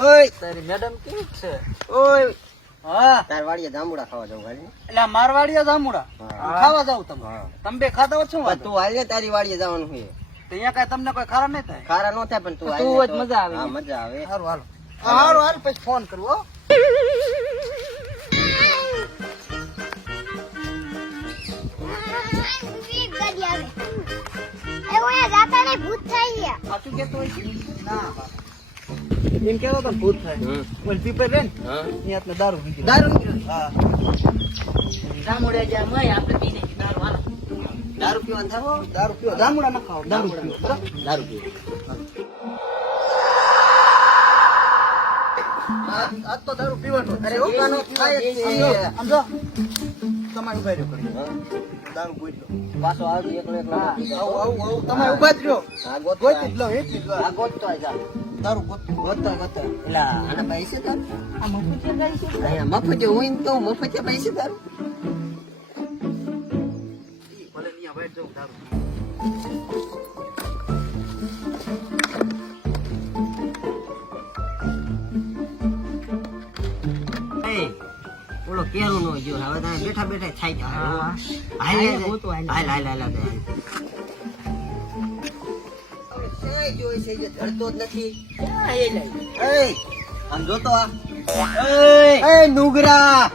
ઓય. તારી મેડમ કેવી છે? ઓય. હા. તાર વાડીએ જાંબુડા ખાવા જવું ખાલી એટલે મારવાડીયા જામુડા ખાવા જાવ તમે તમે બે ખાતા વાંધો? તું હાલે તારી વાડીએ જવાનું છે. તો અહીંયા કાંઈ તમને કોઈ ખારા નહીં થાય? ખારા નો થાય પણ તું તું જ મજા આવે. હા મજા આવે. સારું હાલો હારું હાલ પછી ફોન કરવો હો. ગાડી આવે. એ ઓયા જાતા ને ભૂત થઈ ગયા ના એમ કેવા પણ ભૂત થાય. ઓલ પીપર બેન ને આપણે દારૂ પીધી. દારૂ હા. દારૂ પીવાનું થાવો દારૂ પીવો. જામુડા ના ખાવ દારૂ પીવો. બરાબર? દારૂ પીવો. આજ તો દારૂ પીવાનો અરે હો. પીવાનો થાય જ છે. આમ જો, આમ તમારે ઊભા રહ્યો કરી દારૂ ગોઈ લો. પાછો એકલો એકલો. આવું આવું આવું. તમે ઊભા જ રહ્યો. ગોતી જ લો ગોતતો આય જા. દારૂ ગોતી એટલે આના પૈસે તારું? મફતે હું તો મફત પૈસે તાર. ઓલો કેરું નો જો હવે તમે બેઠા બેઠા થાય જાય હાલ હાલ હાલ, ગોતો, હાલ. હાલ હાલ હાલ હાલ હવે જોઈ છે જે ધરતો જ નથી એ આમ જોતો આ. એ. નુગરા.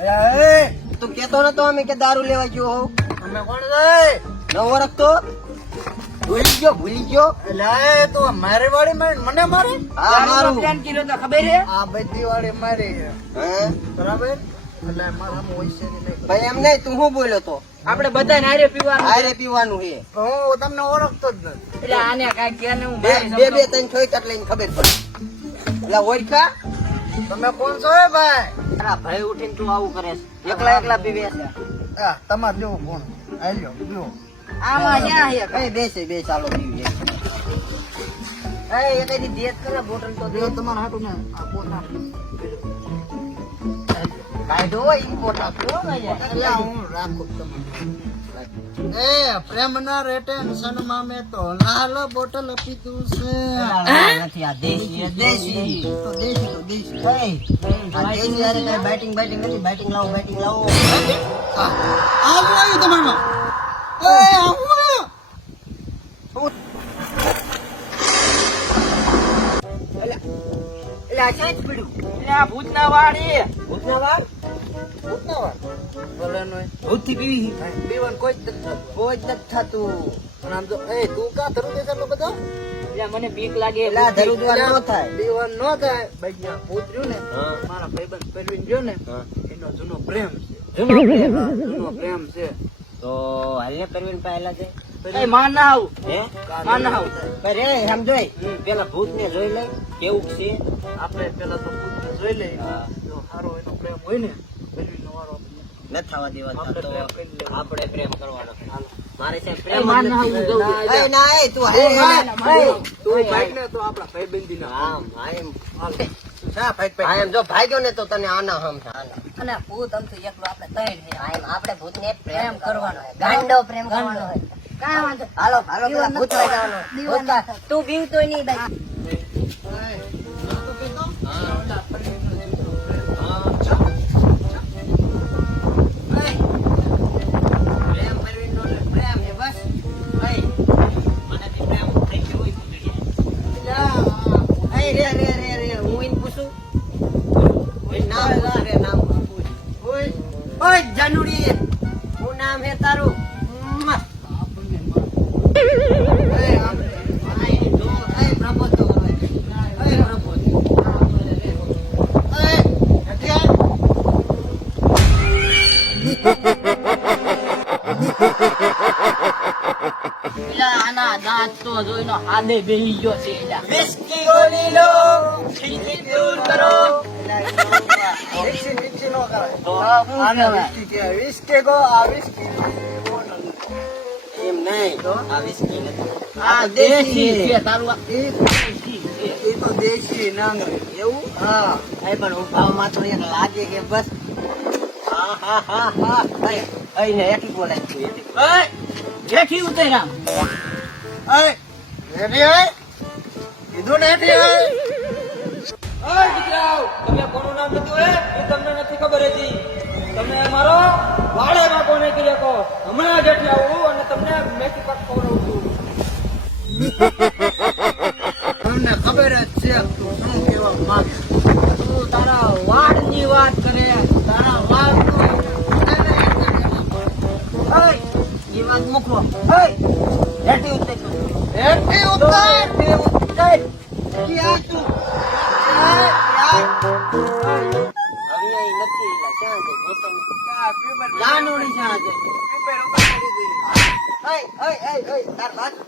એ, તું કેતો નતો અમે કે દારૂ લેવા ગયો હોઉં? તમે કોણ છે? નવો રખતો ભૂલી ગયો ભૂલી ગયો. એટલે તો મારી વાળી મારે મને મારે? હા મારું. આ બધી વાળી મારે. હે? બરાબર? એટલે મારા. ભાઈ એમ નહીં તું શું બોલ્યો તો? આપડે બધા નારે પીવાનું હારે પીવાનું છે. હું તમને ઓળખતો જ નથી. એટલે આને કાંઈ કે ને હું બે બે. ત્રણ ઠોઈ લઈને ખબર પડે. એટલે ઓળખા? તમે કોણ છો હે ભાઈ? તારા ભાઈ ઉઠીને તું આવું કરે છે. એકલા એકલા પીવે છે. આ તમારે જેવો કોણ આલ્યો પીવો આમાં ક્યાં છે? કઈ બેસે બે ચાલો પીવીએ. એ એ કઈ દેત કરે બોટલ તો દે. તમારે હાટું ને આ પોતા કાઢો ઈ ને એટલે હું રાખું તમને. એ પ્રેમના રેટેન્શનમાં મેં તો લાલ બોટલ પીધું છે. નથી આ દેશી દેશી. તો દેશી તો દેશી. આ દેશી હારે કઈ બેટિંગ બેટિંગ નથી. બેટિંગ લાવો બેટિંગ લાવો. આવું આવ્યું તમારમાં એ આવું આવ્યું? એટલે આ ક્યાં જ પડ્યું એટલે આ ભૂતના વાળી ભૂતના પીવી પીવાનું કોઈ જ થતું. કોઈ જ નથી થતું. અને આમ તો એ તું કા ધરું મને બીક લાગે. એટલે ધરું ન થાય. પીવાનું ન થાય. ભાઈ જ્યાં ભૂત ને મારા ભાઈબંધ પરવીન રહ્યો ને એનો જૂનો પ્રેમ છે. જૂનો પ્રેમ. જૂનો પ્રેમ છે. તો હાલને પરવીન પહેલા છે? એ માં ના આવું. હે? માં ના આવું. રે સમજોય. પેલા ભૂત ને જોઈ લઈ કેવું છે? આપણે પેલા તો ભૂત ને જોઈ લે જો સારો એનો પ્રેમ હોય ને ન થવા દેવા તો પ્રેમ કરી લેવાનો. આપણે પ્રેમ કરવાનો. મારે છે પ્રેમ ના ના, એ ના એ તું તું હાલ ભાઈ, ના, ભાઈ, એ. તું ભાઈ ને તો આપણા ભાઈબંધી ના આમ આમ શા ભાઈ ભાઈ? આમ જો ભાગ્યો ને તો તને આના હમ અને ભૂત આમ તો એકલો આપણે છે. આમ આપણે ભૂતને પ્રેમ કરવાનો ગાંડો પ્રેમ કરવાનો હોય. કાંઈ વાંધો હાલો હાલો ભૂત લઈ તું બીવતો નહીં ભાઈ. ઓય જાનુડી. શું નામ હે તારું? તો જોઈનો બેહી ગયો છે એલા. વિસ્કી ગોળી લો. ખીચડી દૂર કરો. વિકસી વિકસી નો કરાય. તો આ શું આને કહેવાય? વિસ્કી કહેવાય. વિસ્કી ગો, આ વિસ્કી બોટલ. એમ નહીં આ વિસ્કી નથી આ દેશી છે તારું આ એ દેશી છે એ તો દેશી નાંગરી. એવું હા એ પણ ઉભાવમાં તો એક લાગે કે બસ હા હા હા હા અહીં અહીં એટલી બોલાય તું એટલી ઓય, જેઠી ઉતર્યા એ, રેડી હે? કીધું ને હેઠી આય. ઓય દીકરાઓ તમે કોનું નામ લીધું હે એ હજી તમે મારો વાળે માં કોને કર્યો કહો હમણાં જ એટલે આવું અને તમને મેથી પાક ખવડાવું છું તમને ખબર જ છે તું શું કેવા માંગે તું તારા વાળની વાત કરે તારા વાળ એ વાત હેઠી ઉતરી હેઠી ઉતાર! તું આય, આય. હવે અહીં નથી એલા ક્યાં છે ગોતો ને. આ પીપર લાનોડી ક્યાં છે. આય, તારા બાજુ.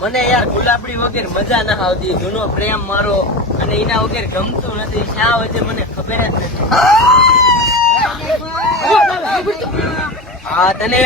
મને યાર ગુલાબડી વગેરે મજા ના આવતી જૂનો પ્રેમ મારો અને એના વગેરે ગમતું નથી શા વચ્ચે મને ખબર જ નથી હા તને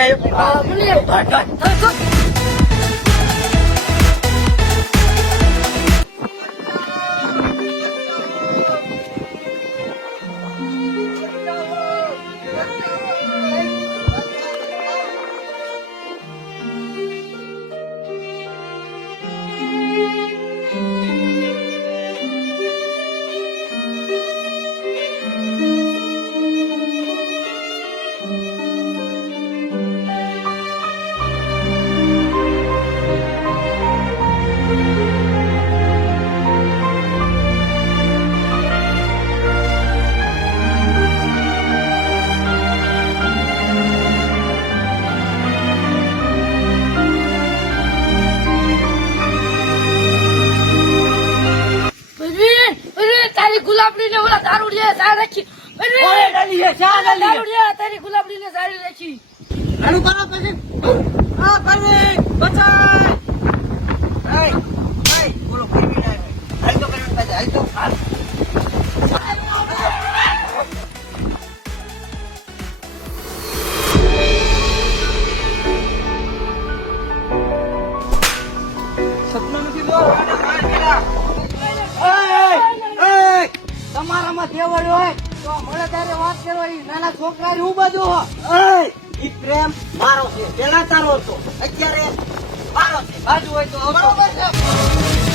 ગુલાબડી ને ઓલા દારૂડિયા સારી રાખી ઓય, ડાલી છે, શા ડાલી છે? દારૂડિયા તારી ગુલાબડી ને સારી રાખી આનું કરો પછી. આ પરવીન, બચાય. ઓય, ઓય, બોલો, પરવીન આવે. હાલ તો પરવીન પાસે, હાલ તો, નાના છોકરા હું બધું ઈ પ્રેમ મારો છે. પેલા તારો હતો. અત્યારે મારો છે. બાજુ હોય તો બરોબર છે?